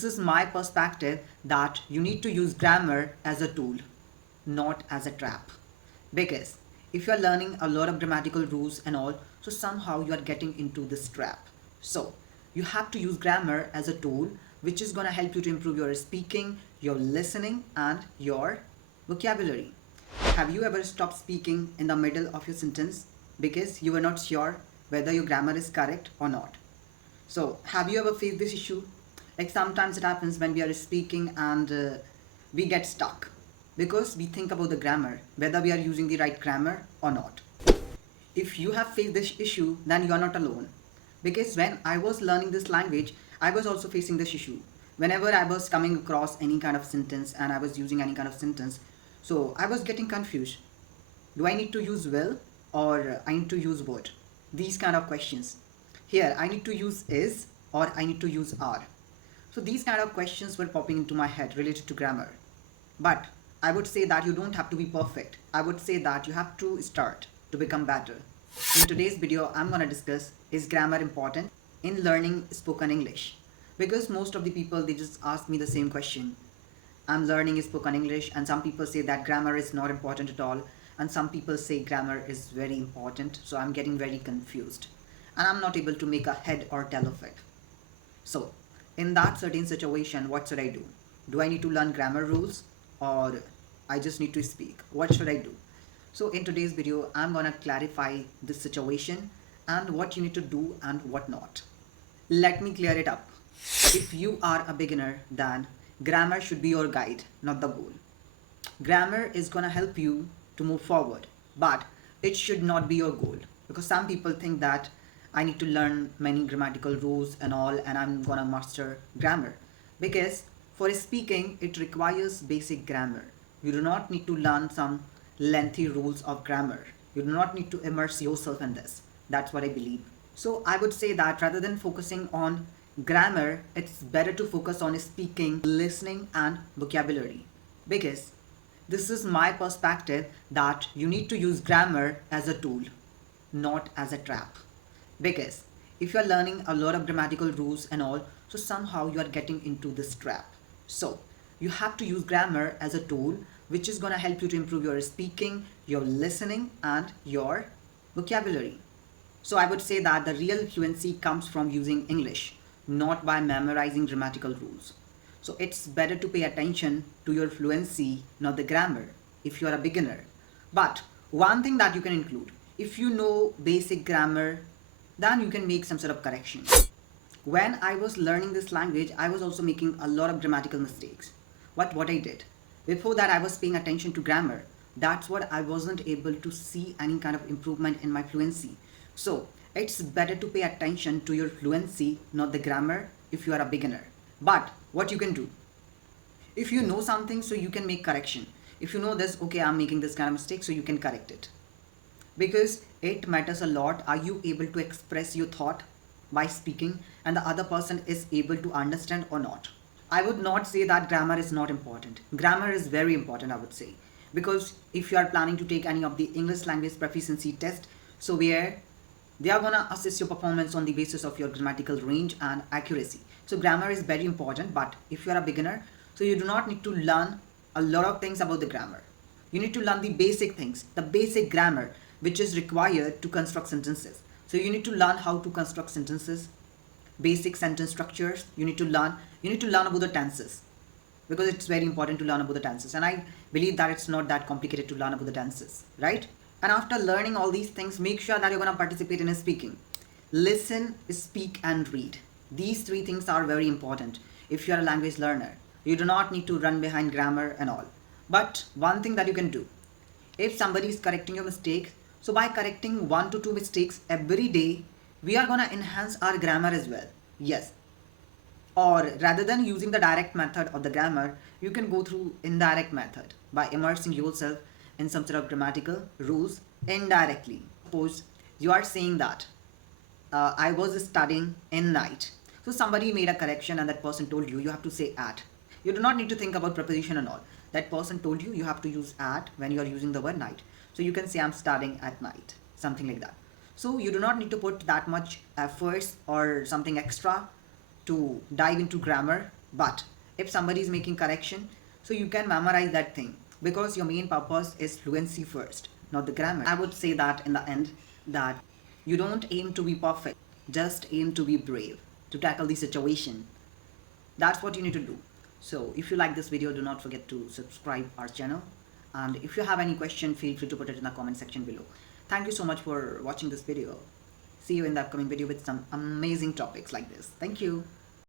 This is my perspective that you need to use grammar as a tool, not as a trap. Because if you are learning a lot of grammatical rules and all, so somehow you are getting into this trap. So you have to use grammar as a tool which is going to help you to improve your speaking, your listening, and your vocabulary. Have you ever stopped speaking in the middle of your sentence because you were not sure whether your grammar is correct or not? So, have you ever faced this issue? Like sometimes it happens when we are speaking and we get stuck because we think about the grammar, whether we are using the right grammar or not. If you have faced this issue, then you are not alone. Because when I was learning this language, I was also facing this issue. Whenever I was coming across any kind of sentence and I was using any kind of sentence, so I was getting confused. Do I need to use will or I need to use would? These kind of questions. Here, I need to use is or I need to use are. So these kind of questions were popping into my head related to grammar. But I would say that you don't have to be perfect. I would say that you have to start to become better. In today's video, I'm going to discuss, is grammar important in learning spoken English? Because most of the people, they just ask me the same question. I'm learning spoken English, and some people say that grammar is not important at all, and some people say grammar is very important, so I'm getting very confused and I'm not able to make a head or tail of it. So in that certain situation, what should I do? Do I need to learn grammar rules or I just need to speak? What should I do? So in today's video, I'm gonna clarify this situation and what you need to do and what not. Let me clear it up. If you are a beginner, then grammar should be your guide, not the goal. Grammar is gonna help you to move forward, but it should not be your goal, because some people think that I need to learn many grammatical rules and all and I'm gonna master grammar. Because for speaking, it requires basic grammar. You do not need to learn some lengthy rules of grammar. You do not need to immerse yourself in this. That's what I believe. So I would say that rather than focusing on grammar, it's better to focus on speaking, listening, and vocabulary. Because this is my perspective that you need to use grammar as a tool, not as a trap. Because if you are learning a lot of grammatical rules and all, so somehow you are getting into this trap. So you have to use grammar as a tool which is going to help you to improve your speaking, your listening, and your vocabulary. So I would say that the real fluency comes from using English, not by memorizing grammatical rules. So it's better to pay attention to your fluency, not the grammar, if you are a beginner. But one thing that you can include, if you know basic grammar, then you can make some sort of correction. When I was learning this language, I was also making a lot of grammatical mistakes. What I did, before that I was paying attention to grammar. That's what I wasn't able to see any kind of improvement in my fluency. So it's better to pay attention to your fluency, not the grammar, if you are a beginner. But what you can do, if you know something, so you can make correction. If you know this, okay, I'm making this kind of mistake, so you can correct it. Because it matters a lot. Are you able to express your thought by speaking and the other person is able to understand or not? I would not say that grammar is not important. Grammar is very important, I would say. Because if you are planning to take any of the English language proficiency test, so where they are gonna assess your performance on the basis of your grammatical range and accuracy. So grammar is very important, but if you are a beginner, so you do not need to learn a lot of things about the grammar. You need to learn the basic things, the basic grammar, which is required to construct sentences. So you need to learn how to construct sentences, basic sentence structures. You need to learn about the tenses, because it's very important to learn about the tenses. And I believe that it's not that complicated to learn about the tenses, right? And after learning all these things, make sure that you're going to participate in speaking. Listen, speak, and read. These three things are very important if you're a language learner. You do not need to run behind grammar and all. But one thing that you can do, if somebody is correcting your mistake, so by correcting 1 to 2 mistakes every day, we are going to enhance our grammar as well. Yes. Or rather than using the direct method of the grammar, you can go through indirect method by immersing yourself in some sort of grammatical rules indirectly. Suppose you are saying that I was studying in night. So somebody made a correction and that person told you, you have to say at. You do not need to think about preposition and all. That person told you, you have to use at when you are using the word night. So you can say I'm studying at night, something like that. So you do not need to put that much efforts or something extra to dive into grammar. But if somebody is making correction, so you can memorize that thing because your main purpose is fluency first, not the grammar. I would say that in the end, that you don't aim to be perfect, just aim to be brave, to tackle the situation. That's what you need to do. So if you like this video, do not forget to subscribe our channel. And if you have any question, feel free to put it in the comment section below. Thank you so much for watching this video. See you in the upcoming video with some amazing topics like this. Thank you.